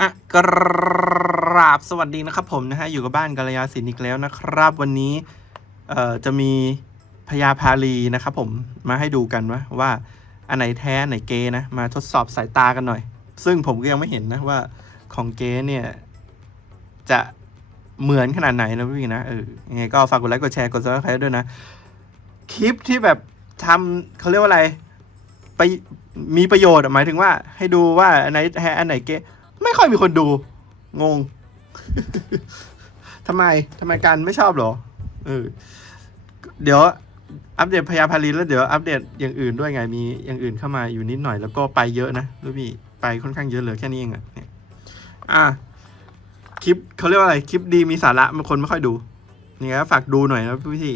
อะกราบสวัสดีนะครับผมนะฮะอยู่กับบ้านกัลยาศิลป์อีกแล้วนะครับ วันนี้เอ่อจะมีพยาพาลีนะครับผมมาให้ดูกันว่าว่าอันไหนแท้อันไหนเกนะมาทดสอบสายตากันหน่อย ซึ่งผมก็ยังไม่เห็นนะว่าของเกเนี่ยจะเหมือนขนาดไหนนะพี่นะเออยังไงก็ฝากกดไลค์กดแชร์กดซับสไครต์ด้วยนะคลิปที่แบบทำเขาเรียกว่าอะไรไปมีประโยชน์หมายถึงว่าให้ดูว่าอันไหนแท้อันไหนเก ไม่ค่อยมีคนดู งง ทำไมทำไมกันไม่ชอบหรอ เออ เดี๋ยวอัปเดตพยาพารินแล้วเดี๋ยวอัปเดตอย่างอื่นด้วยไง มีอย่างอื่นเข้ามาอยู่นิดหน่อยแล้วก็ไปเยอะนะลูกพี่ไปค่อนข้างเยอะเหลือแค่นี้เองอะเนี่ยอะคลิปเขาเรียกว่าอะไร คลิปดีมีสาระบางคนไม่ค่อยดูนี่ครับฝากดูหน่อยนะพี่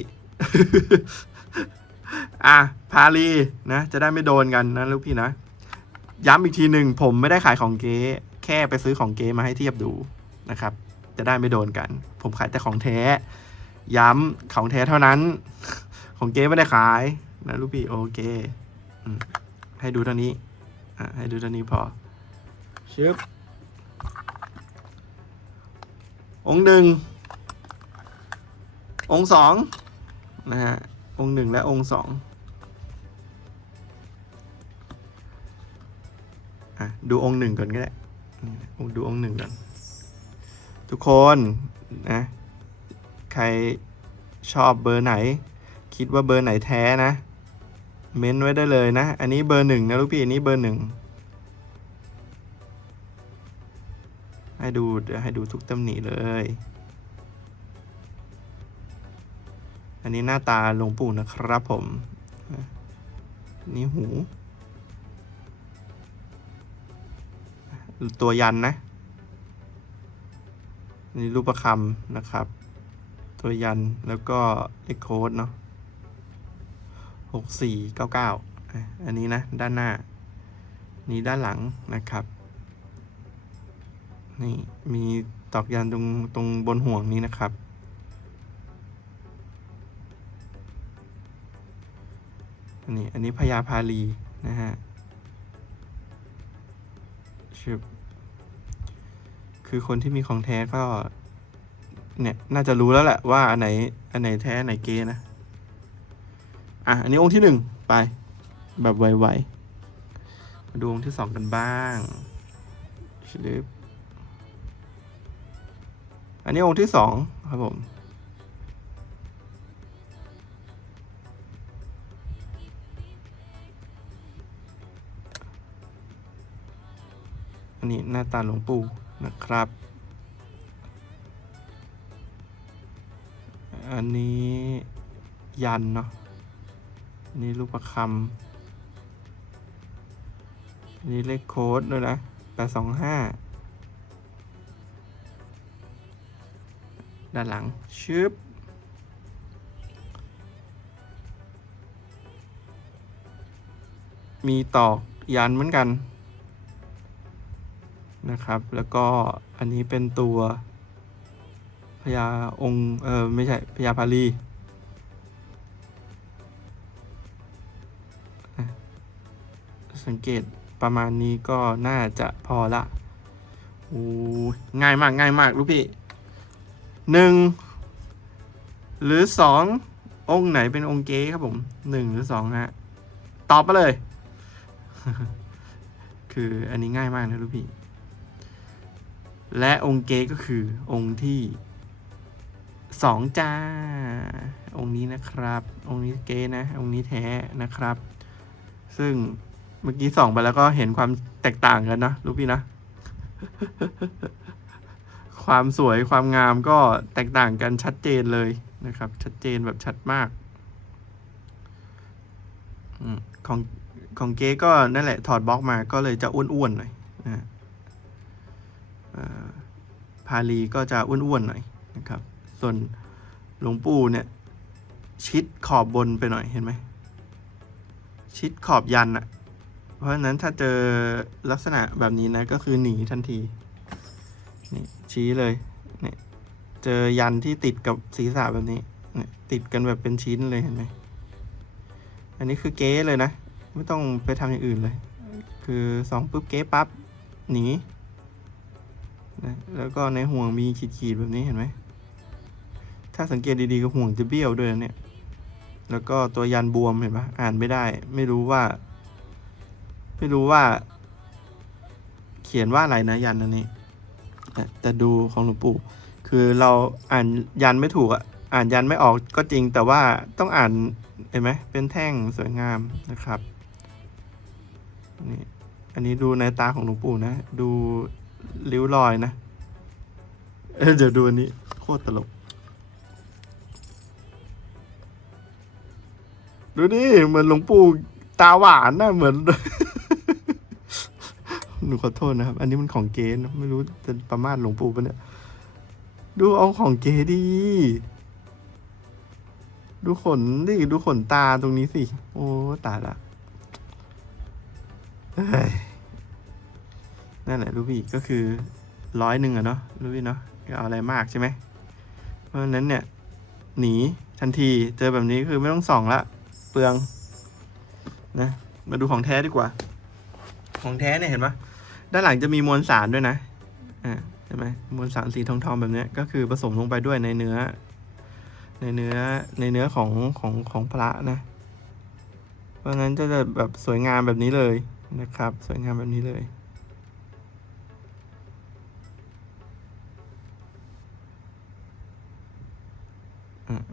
อะพาลีนะ จะได้ไม่โดนกันนะลูกพี่นะ ย้ำอีกทีหนึ่งผมไม่ได้ขายของเก๊ แค่ไปซื้อของเก๊มาให้เทียบดูนะครับ จะได้ไม่โดนกัน ผมขายแต่ของแท้ ย้ำของแท้เท่านั้น ของเก๊ไม่ได้ขายนะลูกพี่โอเคให้ดูเท่านี้ให้ดูเท่านี้พอชึบองค์หนึ่ง องค์สองนะฮะ องค์หนึ่งและองค์สองอะดูองค์หนึ่งก่อนก็ได้ ดูองค์หนึ่งก่อนทุกคนนะ ใครชอบเบอร์ไหน คิดว่าเบอร์ไหนแท้นะ เม้นไว้ได้เลยนะ อันนี้เบอร์หนึ่งนะลูกพี่อันนี้เบอร์หนึ่งให้ดูเดี๋ยวให้ดูทุกตำหนิเลย อันนี้หน้าตาหลวงปู่นะครับผม นี่หู ตัวยันนะนี่รูปประคำนะครับ ตัวยันแล้วก็เลขโค้ดเนาะหกสี่เก้าเก้าอันนี้นะ ด้านหน้า นี่ด้านหลังนะครับ นี่มีตอกยันตรงตรงบนห่วงนี้นะครับ อันนี้อันนี้พญาพาลีนะฮะ ชึบคือคนที่มีของแท้ก็ เนี่ยน่าจะรู้แล้วแหละว่าอันไหนอันไหนแท้อันไหนเกนะ อะ อันนี้องค์ที่หนึ่งไป แบบไวๆมาดูองค์ที่สองกันบ้างชึบอันนี้องค์ที่สองครับผม อันนี้หน้าตาหลวงปู่นะครับ อันนี้ยันเนาะอันนี้รูปประคำอันนี้เลขโค้ดด้วยนะแปดสองห้าด้านหลัง ชึบ มีตอกยันเหมือนกัน นะครับ แล้วก็อันนี้เป็นตัวพญาองค์เออไม่ใช่พญาพาลีสังเกตประมาณนี้ก็น่าจะพอละโอ้ง่ายมากง่ายมากลูกพี่หนึ่งหรือสององค์ไหนเป็นองค์เก๊ครับผมหนึ่งหรือสองฮะตอบมาเลย คืออันนี้ง่ายมากนะลูกพี่ และองค์เกก็คือองค์ที่สองจ้า องค์นี้นะครับ องค์นี้เกนะ องค์นี้แท้นะครับ ซึ่งเมื่อกี้ส่องไปแล้วก็เห็นความแตกต่างกันนะลูกพี่นะ ความสวยความงามก็แตกต่างกันชัดเจนเลยนะครับ ชัดเจนแบบชัดมากของของเก๊ก็นั่นแหละถอดบล็อกมาก็เลยจะอ้วนๆหน่อยนะฮะเอ่อ พาลีก็จะอ้วนๆหน่อยนะครับ ส่วนหลวงปู่เนี่ยชิดขอบบนไปหน่อยเห็นไหมชิดขอบยันอะเพราะฉะนั้นถ้าเจอลักษณะแบบนี้นะก็คือหนีทันทีนี่ชี้เลยเนี่ยเจอยันที่ติดกับศีรษะแบบนี้เนี่ยติดกันแบบเป็นชิ้นเลยเห็นไหมอันนี้คือเก๊เลยนะ ไม่ต้องไปทำอย่างอื่นเลย คือสองปุ๊บเก๊ปั๊บหนี นะแล้วก็ในห่วงมีขีดๆแบบนี้เห็นไหม ถ้าสังเกตดีๆก็ห่วงจะเบี้ยวด้วยนะเนี่ย แล้วก็ตัวยันบวมเห็นปะอ่านไม่ได้ ไม่รู้ว่า ไม่รู้ว่า เขียนว่าอะไรนะยันอันนี้ แต่แต่ดูของหลวงปู่ คือเราอ่านยันไม่ถูกอะอ่านยันไม่ออกก็จริงแต่ว่าต้องอ่านเห็นไหมเป็นแท่งสวยงามนะครับนี่อันนี้ดูในตาของหลวงปู่นะ ดู ริ้วรอยนะ เอ้เดี๋ยวดูอันนี้ โคตรตลก ดูดิเหมือนหลวงปู่ตาหวานนะเหมือน หนูขอโทษนะครับ อันนี้มันของเก๊นะไม่รู้จะประมาทหลวงปู่ปะเนี่ย ดูเอาของเก๊ดี ดูขนดิดูขนตาตรงนี้สิ โอ้ตายละเฮ้ นั่นแหละรูบี้ก็คือร้อยหนึ่งอะเนาะรูบี้เนาะอย่าเอาอะไรมากใช่ไหมเพราะฉะนั้นเนี่ยหนีทันทีเจอแบบนี้คือไม่ต้องส่องละเปลืองนะมาดูของแท้ดีกว่า ของแท้เนี่ยเห็นปะด้านหลังจะมีมวลสารด้วยนะอ่าเห็นไหมมวลสารสีทองทองๆแบบเนี้ยก็คือผสมลงไปด้วยในเนื้อ ในเนื้อในเนื้อของของของพระนะ เพราะฉะนั้นจะแบบสวยงามแบบนี้เลยนะครับ สวยงามแบบนี้เลย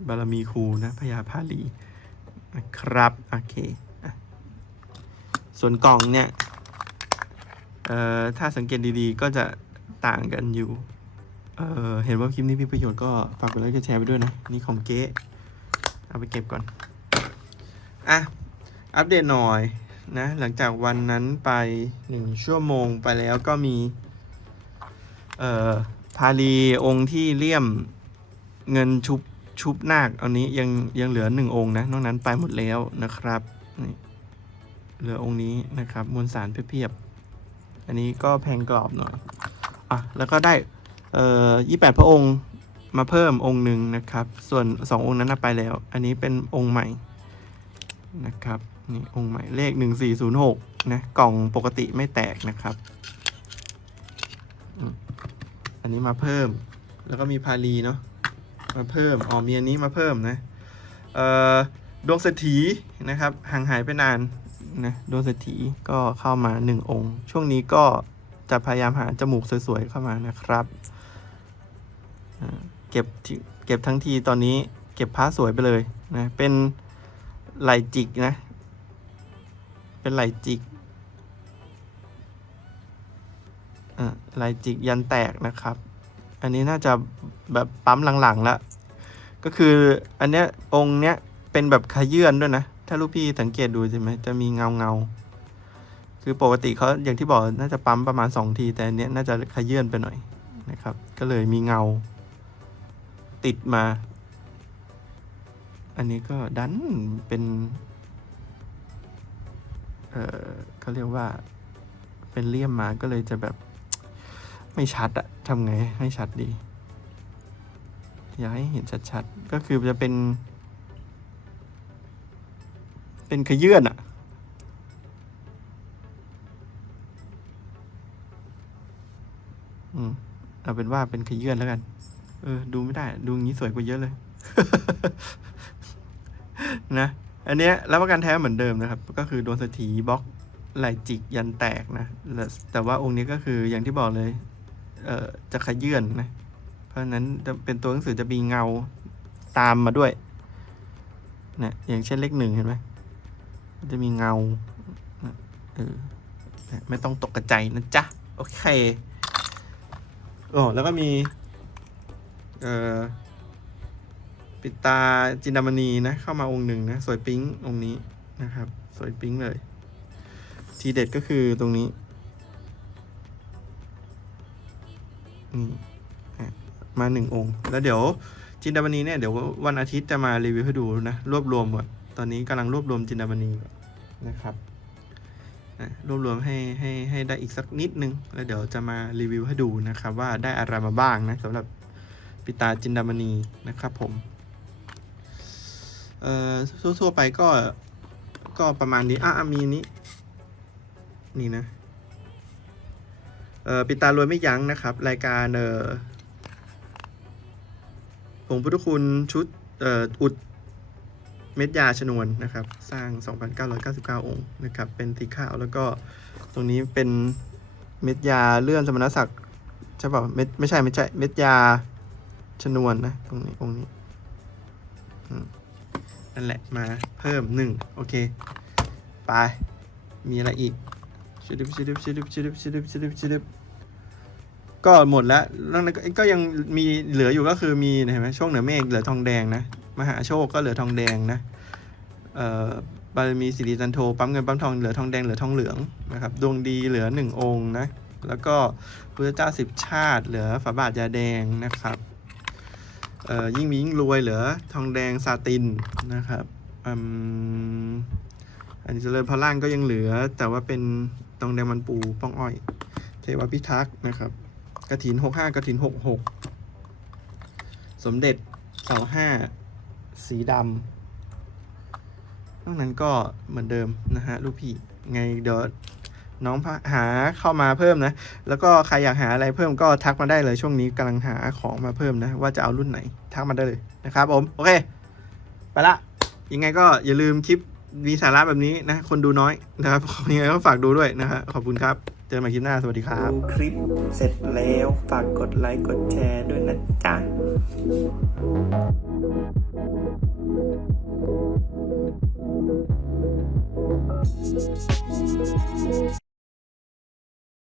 บารมีครูนะพญาพาลีนะครับโอเคอส่วนกล่องเนี่ยเอ่อถ้าสังเกตดีๆ ก็จะต่างกันอยู่เอ่อเห็นว่าคลิปนี้มีประโยชน์ก็ฝากกดไลค์กดแชร์ไปด้วยนะ นี่ของเก๊เอาไปเก็บก่อนอะอัปเดตหน่อยนะหลังจากวันนั้นไปหนึ่งชั่วโมงไปแล้วก็มีเอ่อพาลีองค์ที่เลี่ยมเงินชุบ ชุบนาคอันนี้ยังยังเหลือหนึ่งองค์นะนอกนั้นไปหมดแล้วนะครับนี่เหลือองค์นี้นะครับมวลสารเพียบๆอันนี้ก็แพงกรอบหน่อยอะแล้วก็ได้เอ่อยี่แปดพระองค์มาเพิ่มองค์หนึ่งนะครับ ส่วนสององค์นั้นไปแล้ว อันนี้เป็นองค์ใหม่นะครับนี่องค์ใหม่เลขหนึ่งสี่ศูนย์หกนะ กล่องปกติไม่แตกนะครับ อันนี้มาเพิ่มแล้วก็มีพาลีเนาะ มาเพิ่มอ๋อมีอันนี้มาเพิ่มนะเอ่อดวงเศรษฐีนะครับห่างหายไปนานนะดวงเศรษฐีก็เข้ามาหนึ่งองค์ ช่วงนี้ก็จะพยายามหาจมูกสวยๆเข้ามานะครับเก็บที่เก็บทั้งทีตอนนี้เก็บผ้าสวยไปเลยนะเป็นไหลจิกนะ เป็นไหลจิกอ่าไหลจิกยันแตกนะครับ อันนี้น่าจะแบบปั๊มหลังๆแล้วก็คืออันเนี้ยองค์เนี้ยเป็นแบบขยื่นด้วยนะ ถ้าลูกพี่สังเกตดูใช่ไหมจะมีเงาเงาคือปกติเขาอย่างที่บอกน่าจะปั๊มประมาณสองที แต่อันเนี้ยน่าจะขยื่นไปหน่อยนะครับ ก็เลยมีเงา ติดมา อันนี้ก็ดันเป็นเออเขาเรียกว่าเป็นเลี่ยมมาก็เลยจะแบบ ไม่ชัดอะทำไงให้ชัดดี อยากให้เห็นชัดๆ ก็คือจะเป็น เป็นขยื่นอะอืมเอาเป็นว่าเป็นขยื่นแล้วกัน เออ ดูไม่ได้ ดูงี้สวยกว่าเยอะเลย นะ อันเนี้ยรับประกันแท้เหมือนเดิมนะครับ ก็คือโดนสถีบล็อกไหลจิกยันแตกนะ แต่ว่าองค์นี้ก็คืออย่างที่บอกเลย จะขยื่นนะ เพราะนั้นจะเป็นตัวหนังสือจะมีเงาตามมาด้วยนะอย่างเช่นเลขหนึ่งเห็นไหมมันจะมีเงาเออไม่ต้องตกกระใจนะจ๊ะ โอเคโอ้แล้วก็มี เอ่อ ปิตาจินดามณีนะ เข้ามาองค์หนึ่งนะ สวยปิ๊งองค์นี้นะครับ สวยปิ๊งเลย ทีเด็ดก็คือตรงนี้ นี่มาหนึ่งองค์ แล้วเดี๋ยวจินดามณีเนี่ยเดี๋ยววันอาทิตย์จะมารีวิวให้ดูนะรวบรวมก่อนตอนนี้กำลังรวบรวมจินดามณีนะครับรวบรวมให้ให้ให้ได้อีกสักนิดนึง แล้วเดี๋ยวจะมารีวิวให้ดูนะครับว่าได้อะไรมาบ้างนะสำหรับปิตาจินดามณีนะครับผม เอ่อทั่วๆไปก็ก็ประมาณนี้อะมีนี้ นี่นะ ปิดตารวยไม่ยั้งนะครับ รายการเออผงพุทธคุณชุดเอ,อ,อุดเม็ดยาชนวนนะครับ สร้าง 2,999 องค์นะครับ เป็นสีขาวแล้วก็ตรงนี้เป็นเม็ดยาเลื่อนสมณศักดิ์ใช่เปล่าเม็ดไม่ใช่ไม่ใช่เม็ดยาชนวนนะตรงนี้องค์นี้นั่นแหละมาเพิ่มหนึ่งโอเค ไป มีอะไรอีก ชิดิบชิดิบชิดิบชิดิบชิดิบชิดิบชิดิบก็หมดแล้วแล้วก็ยังมีเหลืออยู่ก็คือมีเห็นไหมโชคเหนือเมฆเหลือทองแดงนะ มหาโชคก็เหลือทองแดงนะเอ่อบารมีสิริจันโทปั๊มเงินปั๊มทองเหลือทองแดงเหลือทองเหลืองนะครับดวงดีเหลือหนึ่งองค์นะแล้วก็พระเจ้าสิบชาติเหลือฝาบาทยาแดงนะครับเอ่อยิ่งมียิ่งรวยเหลือทองแดงซาตินนะครับอืมอันนี้เจริญพระล่างก็ยังเหลือแต่ว่าเป็น ทองแดงมันปูป้องอ้อย เทวพิทักษ์นะครับกระถินหกห้ากระถินหกหกสมเด็จเสาห้าสีดำนอกนั้นก็เหมือนเดิมนะฮะลูกพี่ไงเดี๋ยวน้องหาเข้ามาเพิ่มนะ แล้วก็ใครอยากหาอะไรเพิ่มก็ทักมาได้เลยช่วงนี้กำลังหาของมาเพิ่มนะ ว่าจะเอารุ่นไหน ทักมาได้เลยนะครับผม โอเค ไปละยังไงก็อย่าลืมคลิป มีสาระแบบนี้นะ คนดูน้อยนะครับยังไงก็ฝากดูด้วยนะครับขอบคุณครับ เจอกันใหม่คลิปหน้า สวัสดีครับ ดูคลิปเสร็จแล้วฝากกดไลค์กดแชร์ด้วยนะจ๊ะ